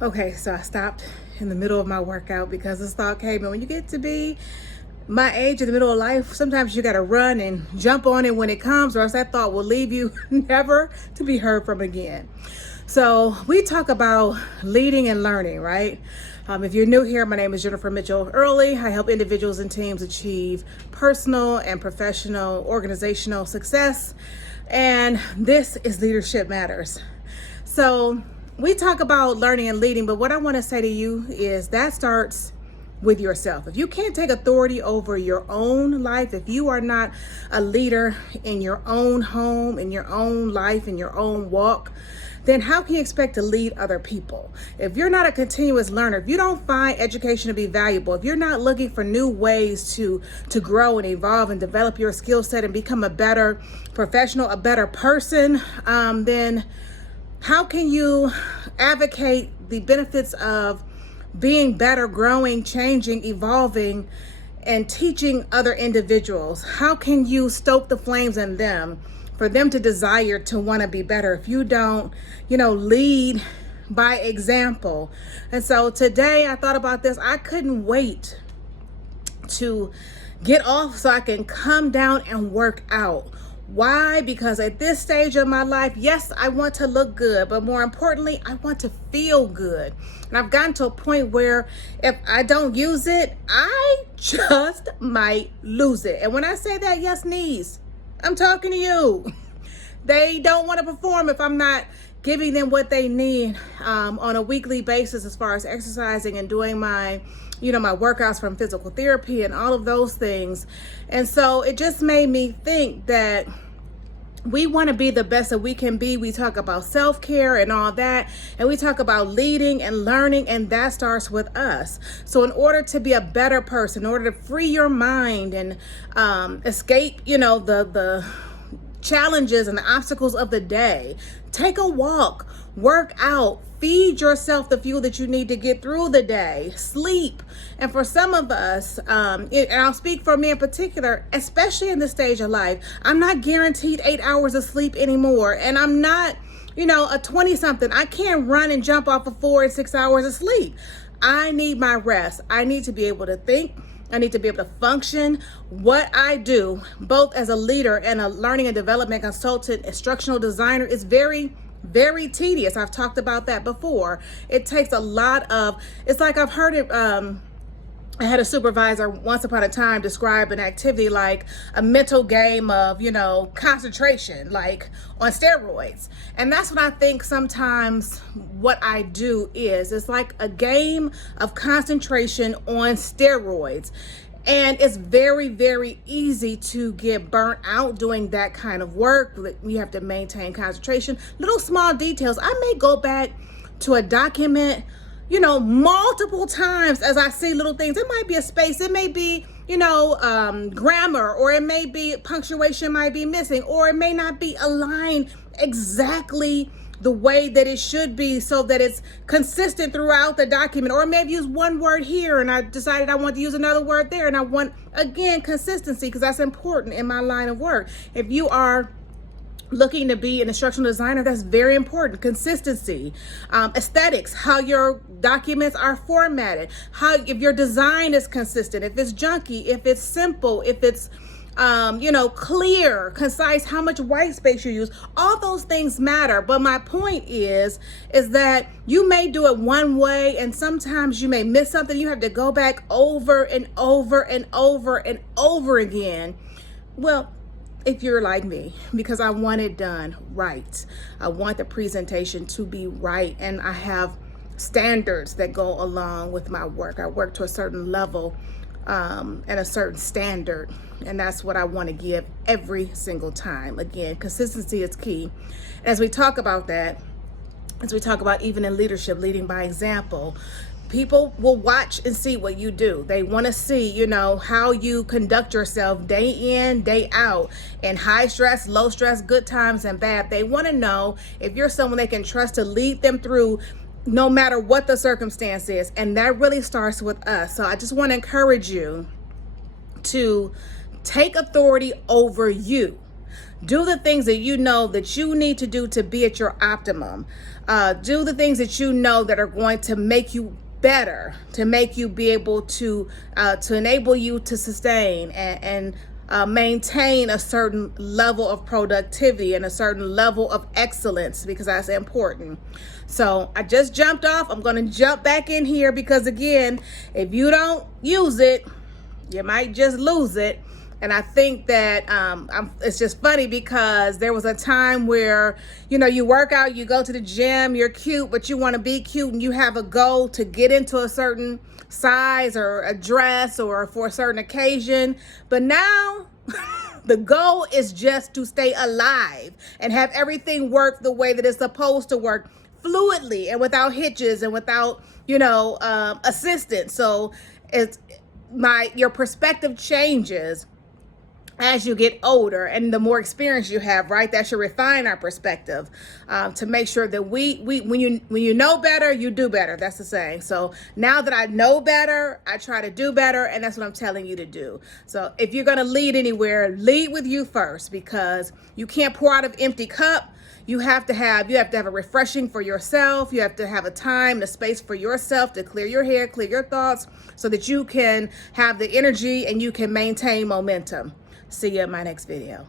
Okay, so I stopped in the middle of my workout because this thought came in. When you get to be my age in the middle of life, sometimes you got to run and jump on it when it comes, or else that thought will leave you never to be heard from again. So we talk about leading and learning, right? If you're new here, my name is Jennifer Mitchell Early. I help individuals and teams achieve personal and professional organizational success. And this is Leadership Matters. So we talk about learning and leading, but what I want to say to you is that starts with yourself. If you can't take authority over your own life, if you are not a leader in your own home, in your own life, in your own walk, then how can you expect to lead other people? If you're not a continuous learner, if you don't find education to be valuable, if you're not looking for new ways to grow and evolve and develop your skill set and become a better professional, a better person, then how can you advocate the benefits of being better, growing, changing, evolving, and teaching other individuals? How can you stoke the flames in them for them to desire to want to be better if you don't, lead by example? And so today I thought about this. I couldn't wait to get off so I can come down and work out. Why? Because at this stage of my life, yes, I want to look good, but more importantly, I want to feel good. And I've gotten to a point where if I don't use it, I just might lose it. And when I say that, yes, knees, I'm talking to you. They don't want to perform if I'm not giving them what they need on a weekly basis as far as exercising and doing my workouts from physical therapy and all of those things. And so it just made me think that we want to be the best that we can be. We talk about self-care and all that, and we talk about leading and learning, and that starts with us. So in order to be a better person, in order to free your mind and escape, the challenges and the obstacles of the day, take a walk, work out, feed yourself the fuel that you need to get through the day, sleep. And for some of us, and I'll speak for me in particular, especially in this stage of life, I'm not guaranteed 8 hours of sleep anymore. And I'm not, a 20 something. I can't run and jump off of 4 and 6 hours of sleep. I need my rest. I need to be able to think. I need to be able to function. What I do, both as a leader and a learning and development consultant, instructional designer, is very, very tedious. I've talked about that before. It takes a lot of, it's like I've heard it, I had a supervisor once upon a time describe an activity like a mental game of, concentration, like on steroids. And that's what I think sometimes what I do is. It's like a game of concentration on steroids. And it's very, very easy to get burnt out doing that kind of work. We have to maintain concentration. Little small details. I may go back to a document multiple times as I see little things. It might be a space, it may be, grammar, or it may be punctuation might be missing, or it may not be aligned exactly the way that it should be so that it's consistent throughout the document. Or maybe use one word here and I decided I want to use another word there, and I want, again, consistency, because that's important in my line of work. If you are looking to be an instructional designer, that's very important. Consistency, aesthetics, how your documents are formatted, if your design is consistent, if it's junky, if it's simple, if it's clear, concise, how much white space you use. All those things matter. But my point is that you may do it one way, and sometimes you may miss something. You have to go back over and over and over and over again. Well, if you're like me, because I want it done right. I want the presentation to be right, and I have standards that go along with my work. I work to a certain level and a certain standard, and that's what I want to give every single time. Again, consistency is key. As we talk about that, as we talk about even in leadership, leading by example, people will watch and see what you do. They want to see, how you conduct yourself day in, day out, in high stress, low stress, good times and bad. They want to know if you're someone they can trust to lead them through no matter what the circumstance is. And that really starts with us. So I just want to encourage you to take authority over you. Do the things that you know that you need to do to be at your optimum. Do the things that you know that are going to make you better, to make you be able to enable you to sustain and maintain a certain level of productivity and a certain level of excellence, because that's important. So I just jumped off. I'm going to jump back in here because, again, if you don't use it, you might just lose it. And I think that it's just funny because there was a time where, you work out, you go to the gym, you're cute, but you want to be cute and you have a goal to get into a certain size or a dress or for a certain occasion. But now the goal is just to stay alive and have everything work the way that it's supposed to work, fluidly and without hitches and without, assistance. So your perspective changes as you get older and the more experience you have, right? That should refine our perspective to make sure that when you know better, you do better. That's the saying. So now that I know better, I try to do better, and that's what I'm telling you to do. So if you're going to lead anywhere, lead with you first, because you can't pour out of empty cup. You have to have a refreshing for yourself. You have to have a time, a space for yourself to clear your head, clear your thoughts, so that you can have the energy and you can maintain momentum. See you in my next video.